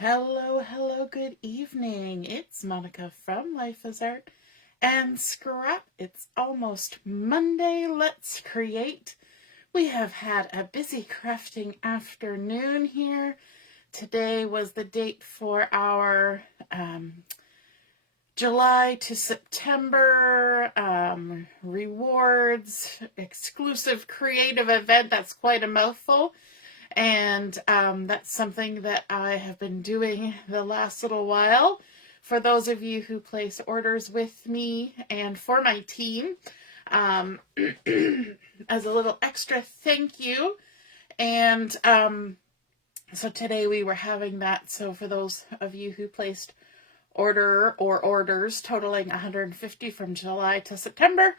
Hello, hello, good evening. It's Monica from Life is Art and Scrap. It's almost Monday. Let's create. We have had a busy crafting afternoon here. Today was the date for our July to September rewards, exclusive creative event. That's quite a mouthful. And that's something that I have been doing the last little while. For those of you who place orders with me and for my team, as a little extra thank you. And so today we were having that. So for those of you who placed orders totaling 150 from July to September,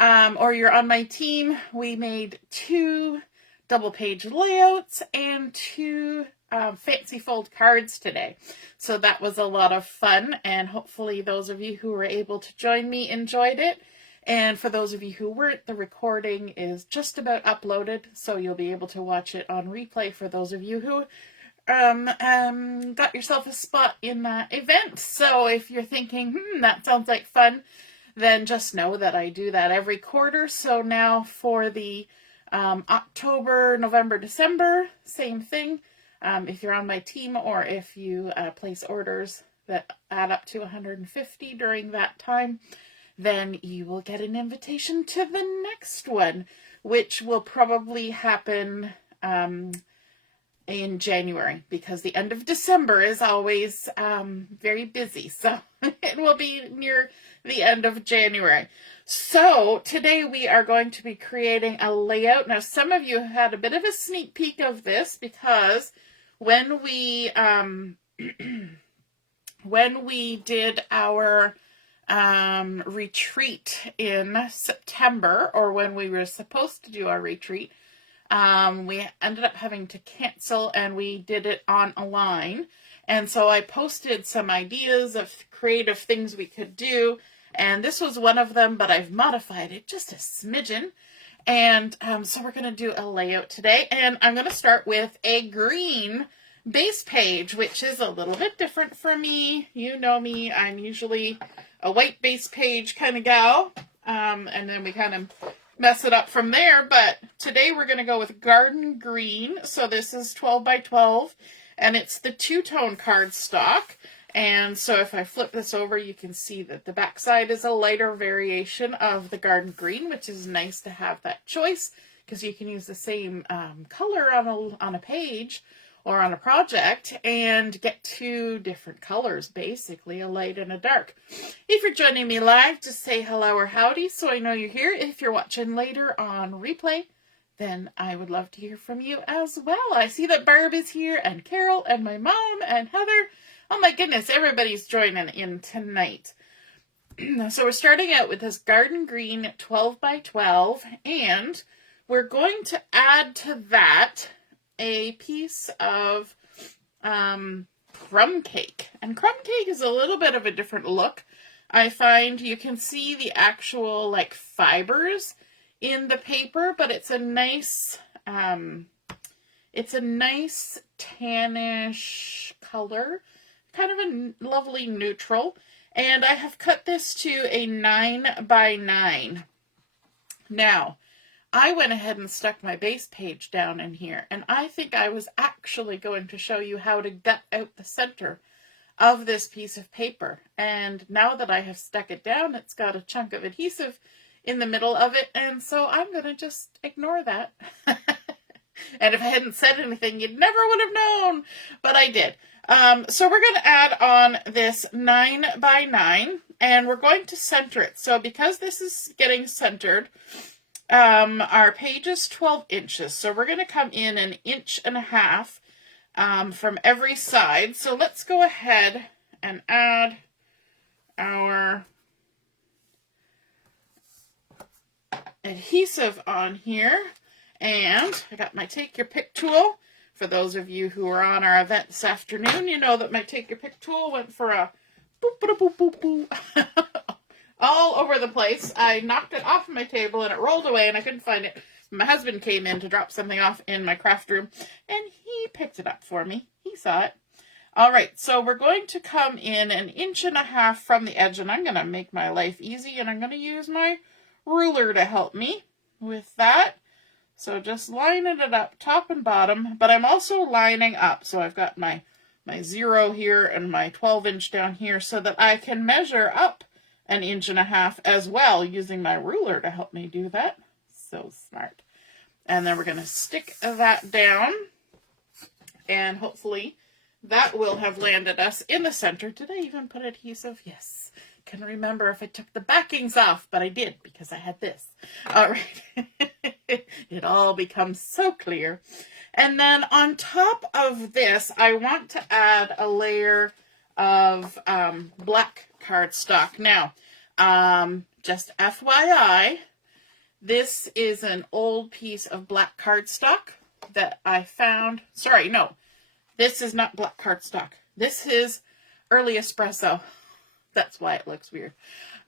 or you're on my team, we made 2 double page layouts and 2 fancy fold cards today. So that was a lot of fun, and hopefully those of you who were able to join me enjoyed it. And for those of you who weren't, the recording is just about uploaded, so you'll be able to watch it on replay for those of you who got yourself a spot in that event. So if you're thinking, that sounds like fun, then just know that I do that every quarter. So now for the October, November, December, same thing. If you're on my team or if you place orders that add up to 150 during that time, then you will get an invitation to the next one, which will probably happen in January, because the end of December is always very busy. So it will be near the end of January. So today we are going to be creating a layout. Now, some of you had a bit of a sneak peek of this, because when we did our retreat in September, or when we were supposed to do our retreat, we ended up having to cancel, and we did it online. And so I posted some ideas of creative things we could do, and this was one of them, but I've modified it just a smidgen. And so we're going to do a layout today, and I'm going to start with a green base page, which is a little bit different for me. You know me, I'm usually a white base page kind of gal, and then we kind of mess it up from there. But today we're going to go with garden green. So this is 12 by 12, and it's the 2-tone cardstock. And so if I flip this over, you can see that the back side is a lighter variation of the garden green, which is nice to have that choice, because you can use the same color on a page or on a project and get 2 different colors, basically a light and a dark. If you're joining me live, just say hello or howdy so I know you're here. If you're watching later on replay, then I would love to hear from you as well. I see that Barb is here, and Carol, and my mom, and Heather. Oh my goodness, everybody's joining in tonight. So we're starting out with this garden green 12 by 12, and we're going to add to that a piece of crumb cake. And crumb cake is a little bit of a different look. I find you can see the actual fibers in the paper, but it's a nice tannish color, kind of a lovely neutral. And I have cut this to a 9 by 9. Now, I went ahead and stuck my base page down in here, and I think I was actually going to show you how to gut out the center of this piece of paper. And now that I have stuck it down, it's got a chunk of adhesive in the middle of it, and so I'm going to just ignore that. And if I hadn't said anything, you'd never would have known, but I did. So we're going to add on this 9 by 9, and we're going to center it. So because this is getting centered, our page is 12 inches, so we're going to come in 1.5 inches from every side. So let's go ahead and add our adhesive on here. And I got my Take Your Pick tool. For those of you who were on our event this afternoon, you know that my Take Your Pick tool went for a boop, boop, boop, boop, boop. All over the place. I knocked it off my table and it rolled away and I couldn't find it. My husband came in to drop something off in my craft room and he picked it up for me. He saw it. All right, so we're going to come in 1.5 inches from the edge, and I'm going to make my life easy, and I'm going to use my ruler to help me with that. So just lining it up top and bottom, but I'm also lining up. So I've got my 0 here and my 12-inch down here so that I can measure up 1.5 inches as well using my ruler to help me do that. So smart. And then we're going to stick that down, and hopefully that will have landed us in the center. Did I even put adhesive? Yes. Can remember if I took the backings off, but I did because I had this. All right. It all becomes so clear. And then on top of this, I want to add a layer of black cardstock. Now, just FYI, this is an old piece of black cardstock that I found. Sorry, no, this is not black cardstock. This is early espresso. That's why it looks weird.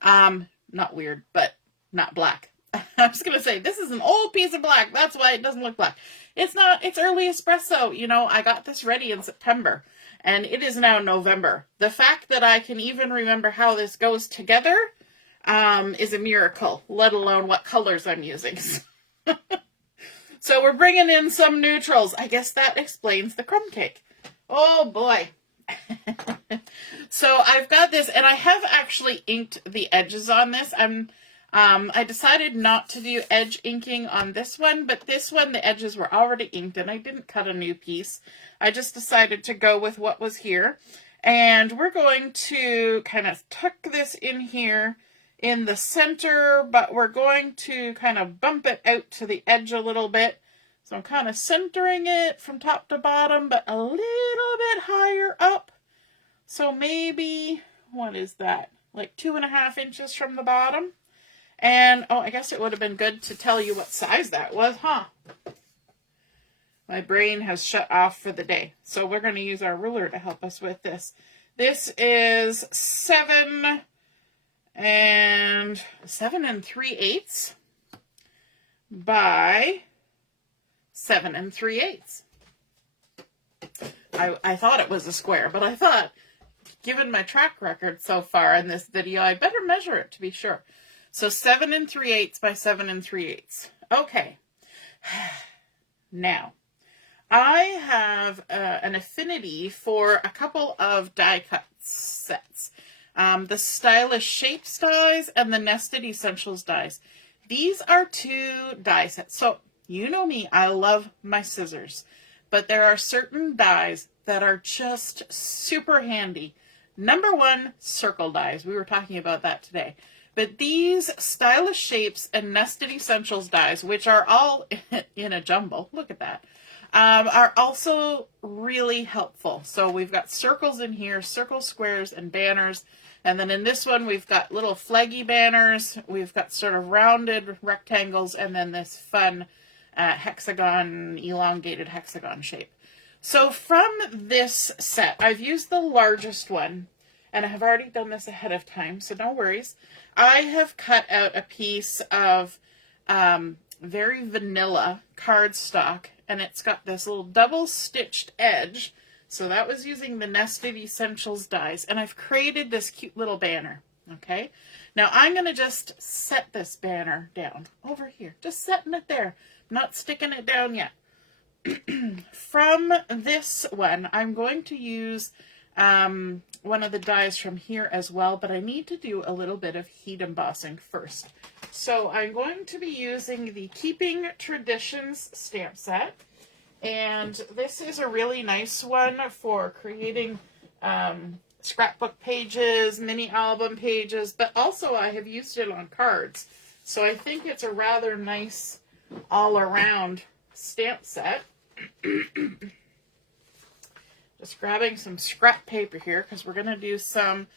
Not weird, but not black. I was going to say, this is an old piece of black. That's why it doesn't look black. It's not. It's early espresso. You know, I got this ready in September, and it is now November. The fact that I can even remember how this goes together is a miracle, let alone what colors I'm using. So we're bringing in some neutrals. I guess that explains the crumb cake. Oh, boy. So I've got this, and I have actually inked the edges on this. I decided not to do edge inking on this one, but this one, the edges were already inked, and I didn't cut a new piece. I just decided to go with what was here. And we're going to kind of tuck this in here in the center, but we're going to kind of bump it out to the edge a little bit. So I'm kind of centering it from top to bottom, but a little bit higher up. So maybe, what is that? Like 2.5 inches from the bottom. And, oh, I guess it would have been good to tell you what size that was, huh? My brain has shut off for the day. So we're going to use our ruler to help us with this. This is 7 3/8 by 7 3/8. I thought it was a square, but I thought, given my track record so far in this video, I better measure it to be sure. So 7 3/8 by 7 3/8. Okay. Now, I have an affinity for a couple of die cut sets. The Stylish Shapes dies and the Nested Essentials dies. These are 2 die sets. So, you know me, I love my scissors. But there are certain dies that are just super handy. Number 1, circle dies. We were talking about that today. But these Stylish Shapes and Nested Essentials dies, which are all in a jumble, look at that, are also really helpful. So we've got circles in here, circles, squares, and banners. And then in this one, we've got little flaggy banners. We've got sort of rounded rectangles, and then this fun hexagon, elongated hexagon shape. So from this set, I've used the largest one, and I have already done this ahead of time, so no worries. I have cut out a piece of very vanilla cardstock, and it's got this little double-stitched edge. So that was using the Nested Essentials dies, and I've created this cute little banner, okay? Now I'm going to just set this banner down over here, just setting it there, not sticking it down yet. From this one, I'm going to use one of the dies from here as well, but I need to do a little bit of heat embossing first. So I'm going to be using the Keeping Traditions stamp set, and this is a really nice one for creating scrapbook pages, mini album pages, but also I have used it on cards. So I think it's a rather nice all-around stamp set. Just grabbing some scrap paper here because we're going to do some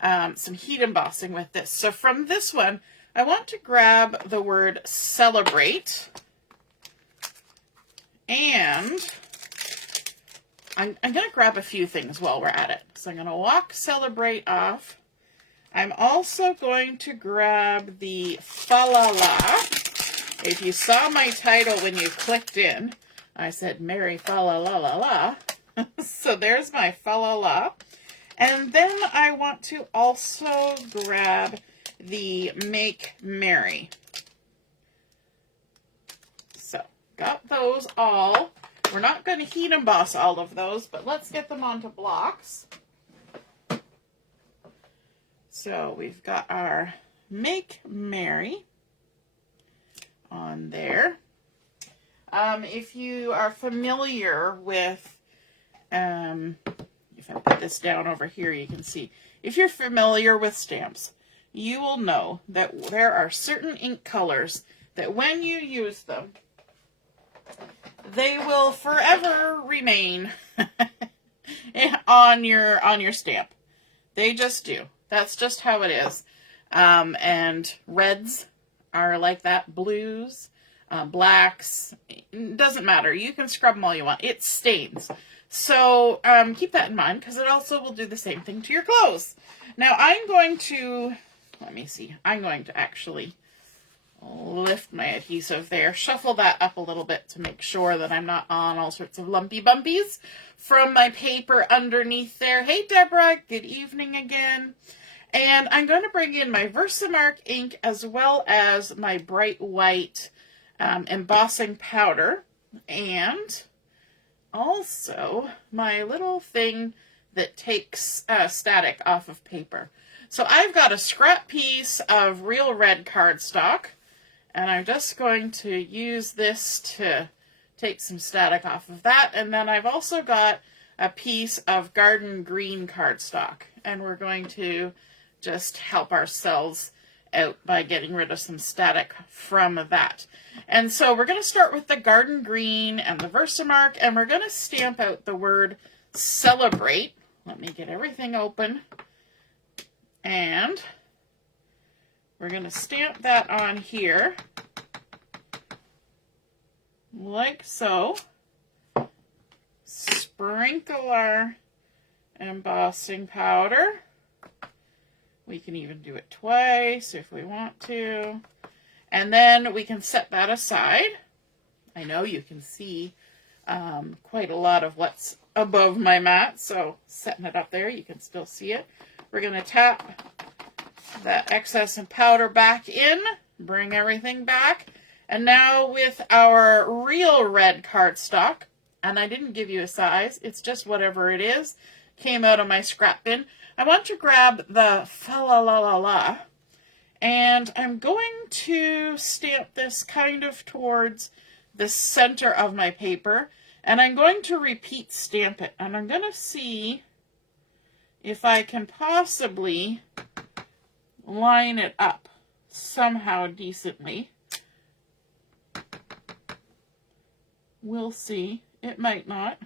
heat embossing with this. So from this one, I want to grab the word celebrate, and I'm going to grab a few things while we're at it. So I'm going to walk celebrate off. I'm also going to grab the fa la la. If you saw my title when you clicked in, I said Merry fa la la la la. So there's my fa la la. And then I want to also grab the Make Merry. So, got those all. We're not going to heat emboss all of those, but let's get them onto blocks. So we've got our Make Merry on there. If you are familiar with, if I put this down over here, you can see. If you're familiar with stamps, you will know that there are certain ink colors that when you use them, they will forever remain on your stamp. They just do. That's just how it is. And reds are like that. Blues, blacks, it doesn't matter. You can scrub them all you want. It stains. So keep that in mind because it also will do the same thing to your clothes. Now I'm going to, let me see, I'm going to actually lift my adhesive there, shuffle that up a little bit to make sure that I'm not on all sorts of lumpy bumpies from my paper underneath there. Hey Deborah, good evening again. And I'm going to bring in my Versamark ink as well as my bright white embossing powder and also my little thing that takes static off of paper. So I've got a scrap piece of real red cardstock, and I'm just going to use this to take some static off of that. And then I've also got a piece of garden green cardstock, and we're going to just help ourselves out by getting rid of some static from that. And so we're going to start with the garden green and the Versamark, and we're going to stamp out the word celebrate. Let me get everything open. And we're going to stamp that on here, like so. Sprinkle our embossing powder. We can even do it twice if we want to. And then we can set that aside. I know you can see quite a lot of what's above my mat, so setting it up there, you can still see it. We're going to tap that excess and powder back in, bring everything back. And now with our real red cardstock, and I didn't give you a size, it's just whatever it is, came out of my scrap bin. I want to grab the fa la la la la, and I'm going to stamp this kind of towards the center of my paper, and I'm going to repeat stamp it, and I'm going to see if I can possibly line it up somehow decently. We'll see. It might not.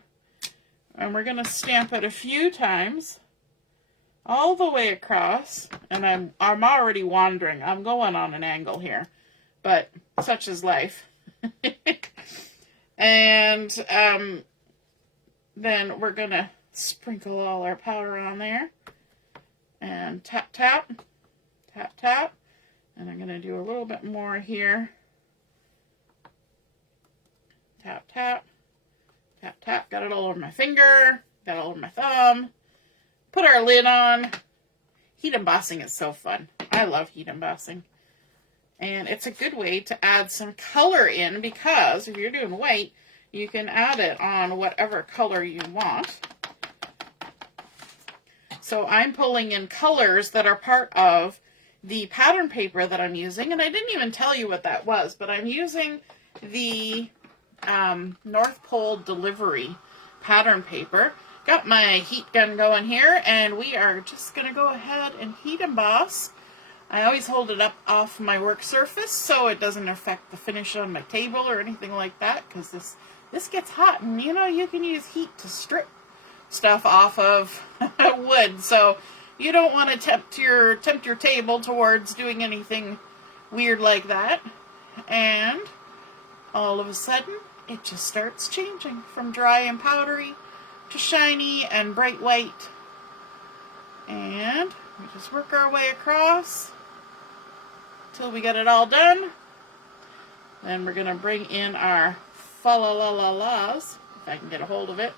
And we're going to stamp it a few times all the way across, and I'm already wandering. I'm going on an angle here, but such is life. And then we're going to sprinkle all our powder on there, and tap, tap, tap, tap, and I'm going to do a little bit more here. Tap, tap, tap, tap, got it all over my finger, got it all over my thumb. Put our lid on. Heat embossing is so fun. I love heat embossing. And it's a good way to add some color in, because if you're doing white, you can add it on whatever color you want. So I'm pulling in colors that are part of the pattern paper that I'm using, and I didn't even tell you what that was, but I'm using the North Pole Delivery pattern paper. Got my heat gun going here, and we are just going to go ahead and heat emboss. I always hold it up off my work surface so it doesn't affect the finish on my table or anything like that, because this gets hot, and you know you can use heat to strip stuff off of wood, so you don't want to tempt your table towards doing anything weird like that. And all of a sudden it just starts changing from dry and powdery to shiny and bright white. And we just work our way across till we get it all done. Then we're going to bring in our fa la la la las, if I can get a hold of it.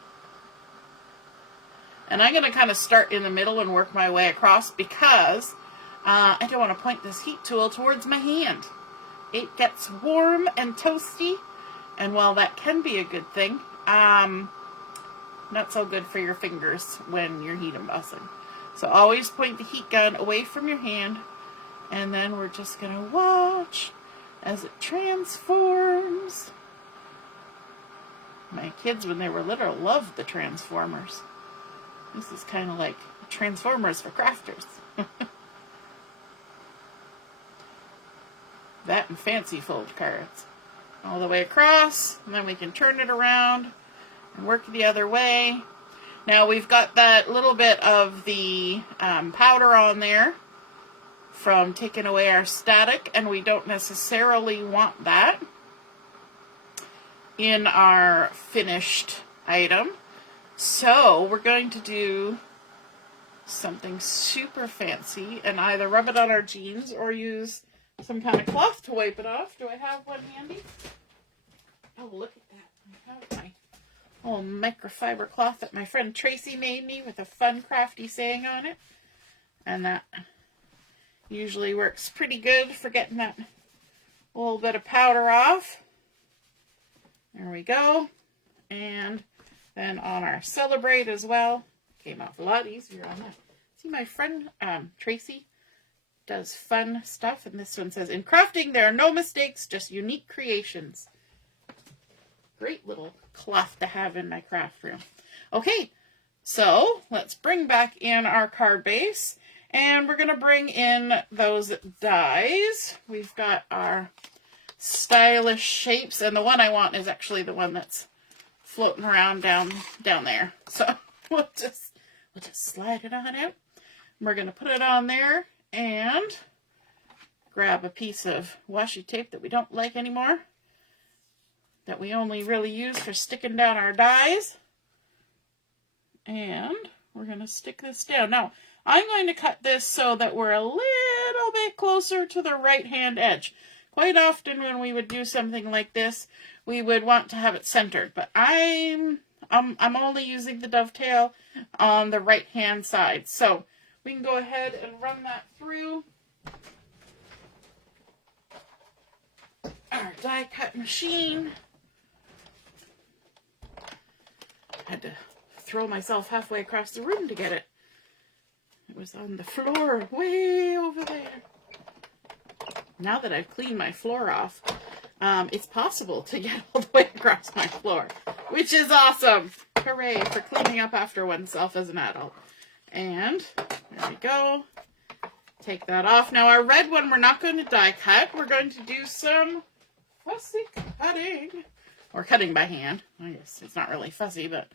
And I'm going to kind of start in the middle and work my way across because I don't want to point this heat tool towards my hand. It gets warm and toasty, and while that can be a good thing, not so good for your fingers when you're heat embossing. So always point the heat gun away from your hand, and then we're just going to watch as it transforms. My kids, when they were little, loved the Transformers. This is kind of like Transformers for crafters. That and fancy fold cards. All the way across, and then we can turn it around and work the other way. Now we've got that little bit of the powder on there from taking away our static, and we don't necessarily want that in our finished item. So we're going to do something super fancy and either rub it on our jeans or use some kind of cloth to wipe it off. Do I have one handy? Oh, look at that. I have my little microfiber cloth that my friend Tracy made me with a fun crafty saying on it. And that usually works pretty good for getting that little bit of powder off. There we go. And then on our Celebrate as well. Came off a lot easier on that. See, my friend Tracy does fun stuff, and this one says, in crafting there are no mistakes, just unique creations. Great little cloth to have in my craft room. Okay, so let's bring back in our card base, and we're going to bring in those dies. We've got our stylish shapes, and the one I want is actually the one that's floating around down there. So we'll just slide it on out. We're going to put it on there and grab a piece of washi tape that we don't like anymore, that we only really use for sticking down our dies. And we're going to stick this down. Now, I'm going to cut this so that we're a little bit closer to the right-hand edge. Quite often when we would do something like this, we would want to have it centered, but I'm only using the dovetail on the right-hand side. So we can go ahead and run that through our die cut machine. I had to throw myself halfway across the room to get it. It was on the floor way over there. Now that I've cleaned my floor off, it's possible to get all the way across my floor, which is awesome. Hooray for cleaning up after oneself as an adult. And there we go. Take that off. Now our red one, we're not going to die cut. We're going to do some fussy cutting. Or cutting by hand. I guess it's not really fussy, but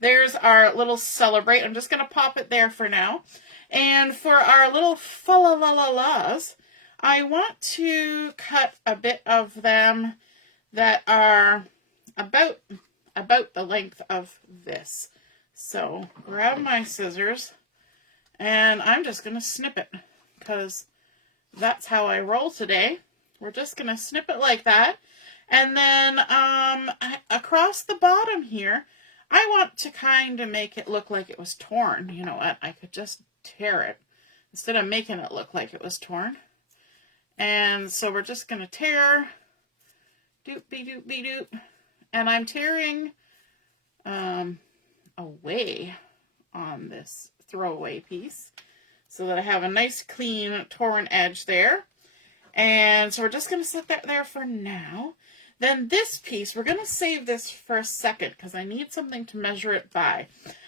there's our little Celebrate. I'm just going to pop it there for now. And for our little fa-la-la-la-las, I want to cut a bit of them that are about the length of this. So grab my scissors, and I'm just going to snip it, because that's how I roll today. We're just going to snip it like that. And then across the bottom here, I want to kind of make it look like it was torn. You know what? I could just tear it instead of making it look like it was torn. And so we're just going to tear, doop-be-doop-be-doop. And I'm tearing away on this throwaway piece so that I have a nice clean torn edge there. And so we're just going to set that there for now. Then this piece, we're going to save this for a second because I need something to measure it by.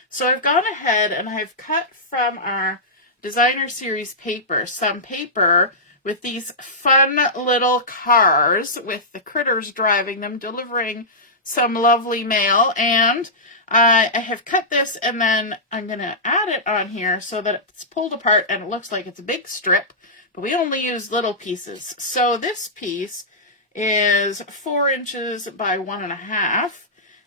So I've gone ahead and I've cut from our Designer Series paper some paper with these fun little cars with the critters driving them, delivering some lovely mail. And I have cut this, and then I'm going to add it on here so that it's pulled apart and it looks like it's a big strip, but we only use little pieces. So this piece is 4 inches by 1.5,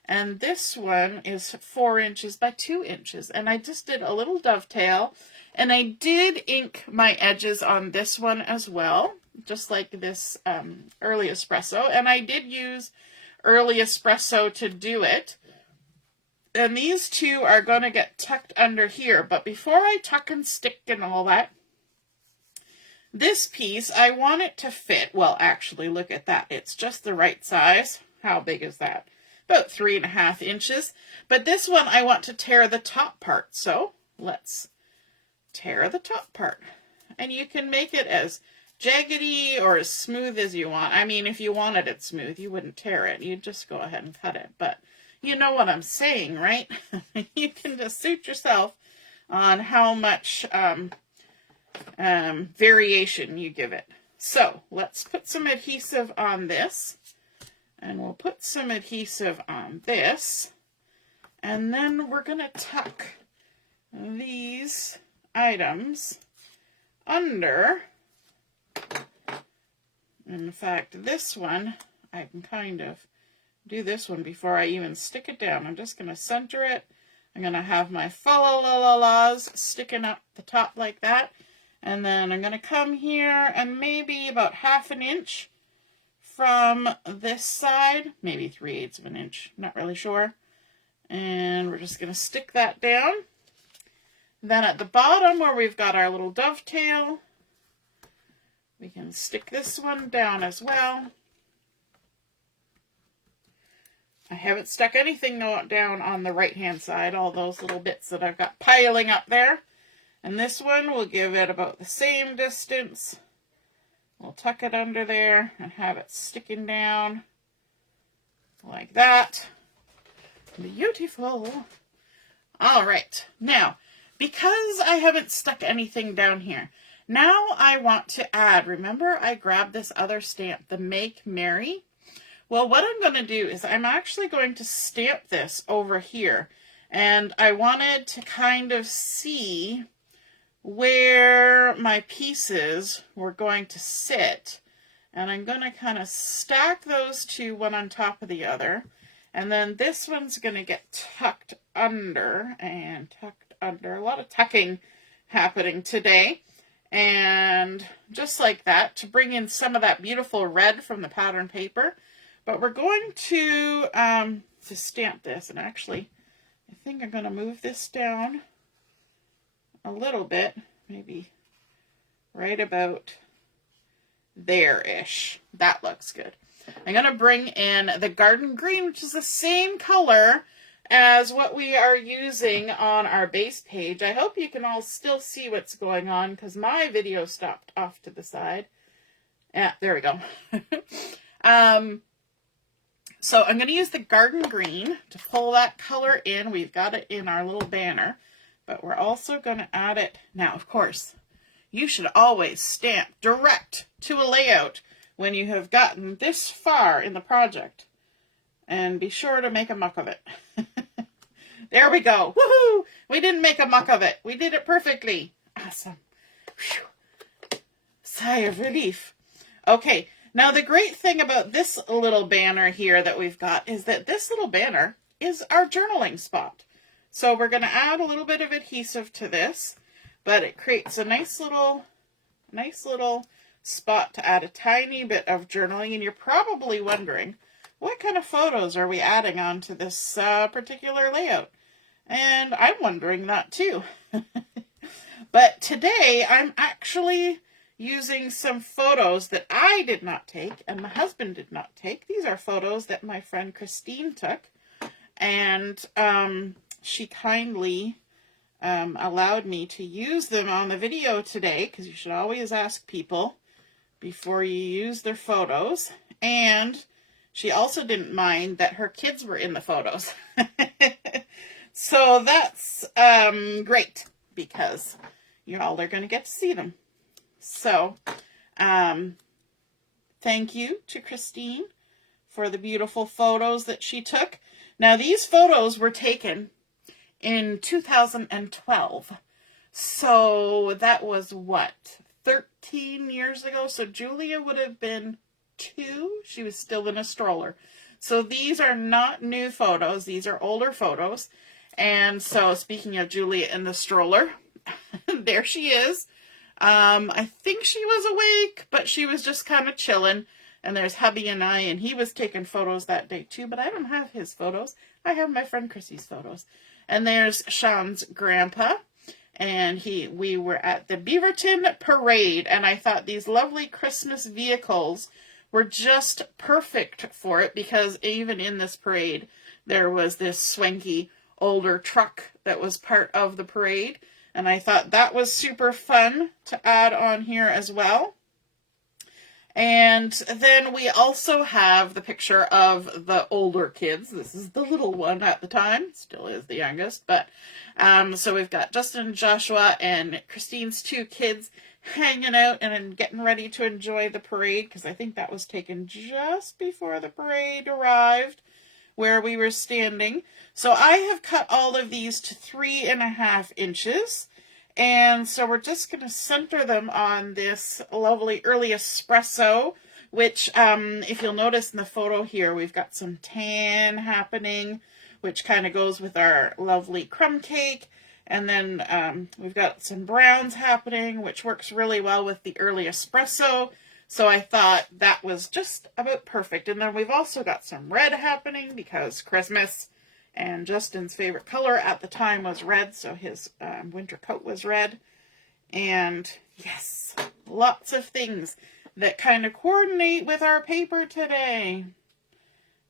and this one is 4 inches by 2 inches. And I just did a little dovetail, and I did ink my edges on this one as well, just like this early espresso. And I did use early espresso to do it. And these two are going to get tucked under here. But before I tuck and stick and all that, this piece, I want it to fit. Well, actually, look at that. It's just the right size. How big is that? About 3.5 inches. But this one, I want to tear the top part. So let's tear the top part. And you can make it as jaggedy or as smooth as you want. I mean, if you wanted it smooth, you wouldn't tear it. You'd just go ahead and cut it. But you know what I'm saying, right? You can just suit yourself on how much variation you give it. So let's put some adhesive on this, and we'll put some adhesive on this, and then we're going to tuck these items under. In fact, this one, I can kind of do this one before I even stick it down. I'm just going to center it. I'm going to have my fa-la-la-la-las sticking up the top like that. And then I'm going to come here and maybe about 1/2 inch from this side, maybe 3/8 of an inch, not really sure. And we're just going to stick that down. Then at the bottom where we've got our little dovetail, we can stick this one down as well. I haven't stuck anything down on the right-hand side, all those little bits that I've got piling up there. And this one, we'll give it about the same distance. We'll tuck it under there and have it sticking down like that. Beautiful. All right. Now, because I haven't stuck anything down here, now I want to add, remember I grabbed this other stamp, the Make Merry? Well, what I'm going to do is I'm actually going to stamp this over here. And I wanted to kind of see where my pieces were going to sit. And I'm going to kind of stack those two, one on top of the other. And then this one's going to get tucked under and tucked under. A lot of tucking happening today. And just like that, to bring in some of that beautiful red from the pattern paper. But we're going to stamp this. And actually, I think I'm going to move this down a little bit, maybe right about there-ish. That looks good. I'm going to bring in the garden green, which is the same color as what we are using on our base page. I hope you can all still see what's going on because my video stopped off to the side. Yeah, there we go. So I'm going to use the garden green to pull that color in. We've got it in our little banner. But we're also going to add it. Now, of course, you should always stamp direct to a layout when you have gotten this far in the project. And be sure to make a muck of it. There we go. Woohoo! We didn't make a muck of it. We did it perfectly. Awesome. Whew. Sigh of relief. Okay, now the great thing about this little banner here that we've got is that this little banner is our journaling spot. So we're going to add a little bit of adhesive to this, but it creates a nice little spot to add a tiny bit of journaling. And you're probably wondering, what kind of photos are we adding onto this particular layout? And I'm wondering that too. But today I'm actually using some photos that I did not take and my husband did not take. These are photos that my friend Christine took. And she kindly allowed me to use them on the video today, because you should always ask people before you use their photos. And she also didn't mind that her kids were in the photos. So that's great, because you all are going to get to see them. So thank you to Christine for the beautiful photos that she took. Now, these photos were taken in 2012. So that was what, 13 years ago? So Julia would have been 2. She was still in a stroller. So these are not new photos. These are older photos. And so speaking of Julia in the stroller, there she is. I think she was awake, but she was just kind of chilling. And there's hubby and I, and he was taking photos that day too, but I don't have his photos. I have my friend Chrissy's photos. And there's Sean's grandpa, and we were at the Beaverton Parade, and I thought these lovely Christmas vehicles were just perfect for it, because even in this parade, there was this swanky older truck that was part of the parade, and I thought that was super fun to add on here as well. And then we also have the picture of the older kids. This is the little one at the time, still is the youngest, but so we've got Justin and Joshua and Christine's 2 kids hanging out and getting ready to enjoy the parade, because I think that was taken just before the parade arrived where we were standing. So I have cut all of these to 3.5 inches. And so we're just going to center them on this lovely early espresso, which if you'll notice in the photo here, we've got some tan happening, which kind of goes with our lovely crumb cake. And then we've got some browns happening, which works really well with the early espresso. So I thought that was just about perfect. And then we've also got some red happening because Christmas. And Justin's favorite color at the time was red, so his winter coat was red. And yes, lots of things that kind of coordinate with our paper today.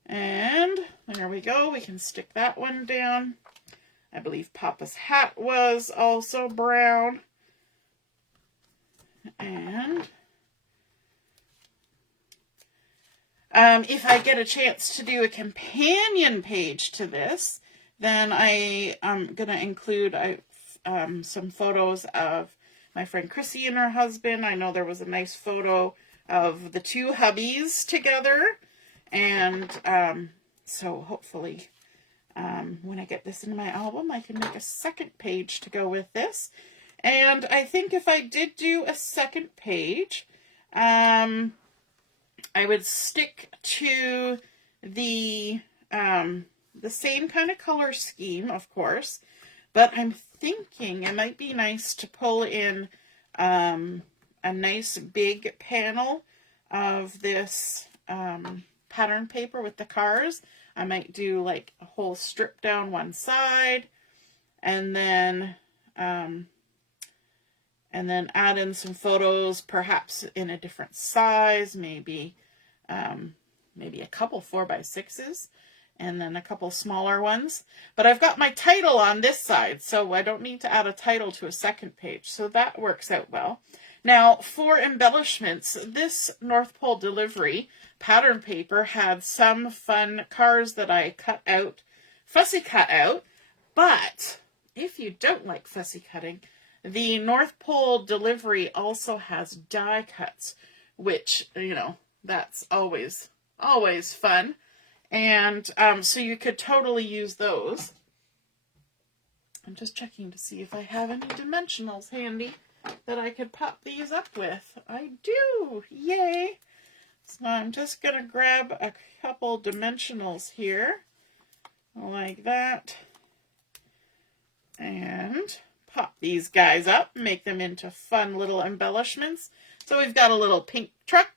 And there we go. We can stick that one down. I believe Papa's hat was also brown. And if I get a chance to do a companion page to this, then I am going to include some photos of my friend Chrissy and her husband. I know there was a nice photo of the 2 hubbies together. And so hopefully when I get this into my album, I can make a second page to go with this. And I think if I did do a second page, I would stick to the same kind of color scheme, of course, but I'm thinking it might be nice to pull in a nice big panel of this pattern paper with the cars. I might do like a whole strip down one side, and then add in some photos, perhaps in a different size, maybe a couple 4x6s, and then a couple smaller ones. But I've got my title on this side, so I don't need to add a title to a second page, so that works out well. Now, for embellishments, this North Pole delivery pattern paper had some fun cars that I cut out, fussy cut out, but if you don't like fussy cutting, the North Pole delivery also has die cuts, which, that's always fun. And so you could totally use those. I'm just checking to see if I have any dimensionals handy that I could pop these up with. I do! Yay! So I'm just going to grab a couple dimensionals here, like that, and pop these guys up, make them into fun little embellishments. So we've got a little pink truck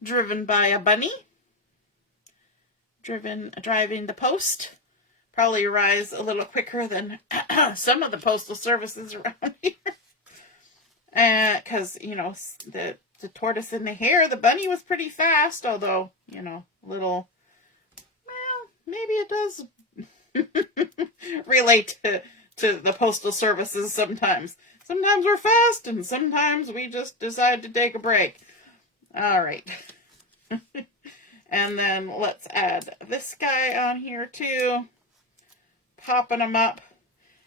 driven by a bunny, driving the post. Probably arrives a little quicker than some of the postal services around here. Because, the tortoise and the hare, the bunny was pretty fast, although, little, well, maybe it does relate to the postal services sometimes. Sometimes we're fast, and sometimes we just decide to take a break. All right. And then let's add this guy on here too. Popping them up.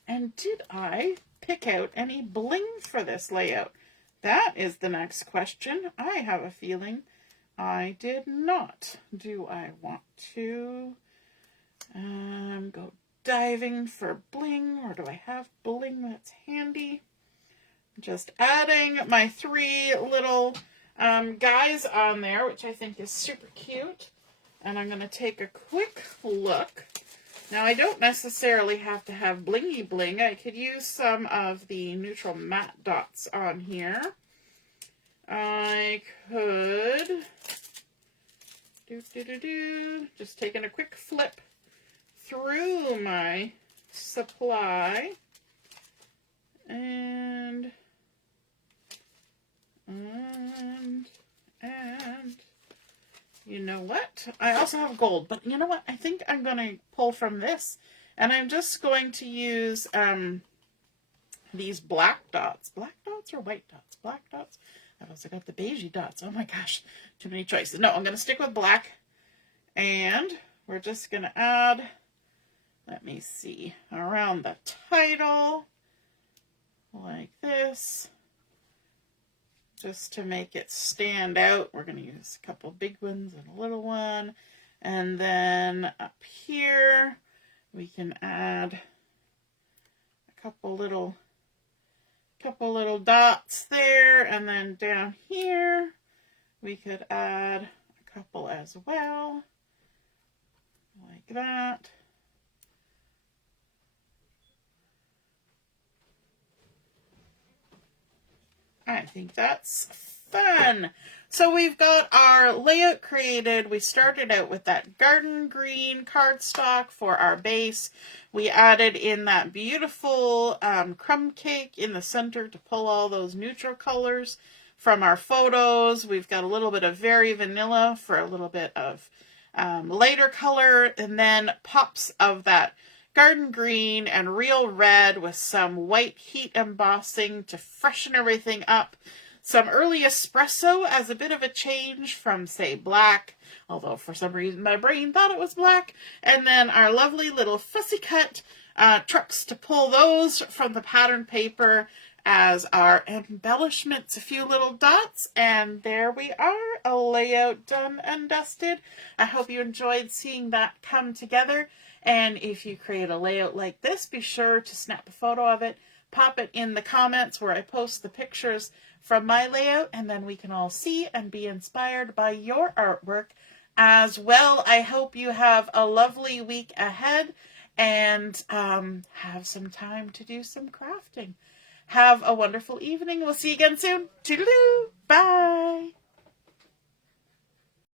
And did I pick out any bling for this layout? That is the next question. I have a feeling I did not. Do I want to go diving for bling, or do I have bling that's handy? Just adding my 3 little guys on there, which I think is super cute. And I'm going to take a quick look. Now, I don't necessarily have to have blingy bling. I could use some of the neutral matte dots on here. I could Just taking a quick flip through my supply. And you know what? I also have gold, but you know what? I think I'm going to pull from this, and I'm just going to use these black dots. Black dots or white dots? Black dots. I've also got the beigey dots. Oh my gosh, too many choices. No, I'm going to stick with black, and we're just going to add, let me see, around the title, like this. Just to make it stand out, we're going to use a couple big ones and a little one. And then up here, we can add a couple little dots there. And then down here, we could add a couple as well, like that. I think that's fun. So we've got our layout created. We started out with that garden green cardstock for our base. We added in that beautiful crumb cake in the center to pull all those neutral colors from our photos. We've got a little bit of very vanilla for a little bit of lighter color, and then pops of that garden green and real red with some white heat embossing to freshen everything up. Some early espresso as a bit of a change from, say, black, although for some reason my brain thought it was black. And then our lovely little fussy cut trucks to pull those from the pattern paper as our embellishments, a few little dots, and there we are, a layout done and dusted. I hope you enjoyed seeing that come together. And if you create a layout like this, be sure to snap a photo of it, pop it in the comments where I post the pictures from my layout, and then we can all see and be inspired by your artwork as well. I hope you have a lovely week ahead and have some time to do some crafting. Have a wonderful evening. We'll see you again soon. Toodaloo. Bye.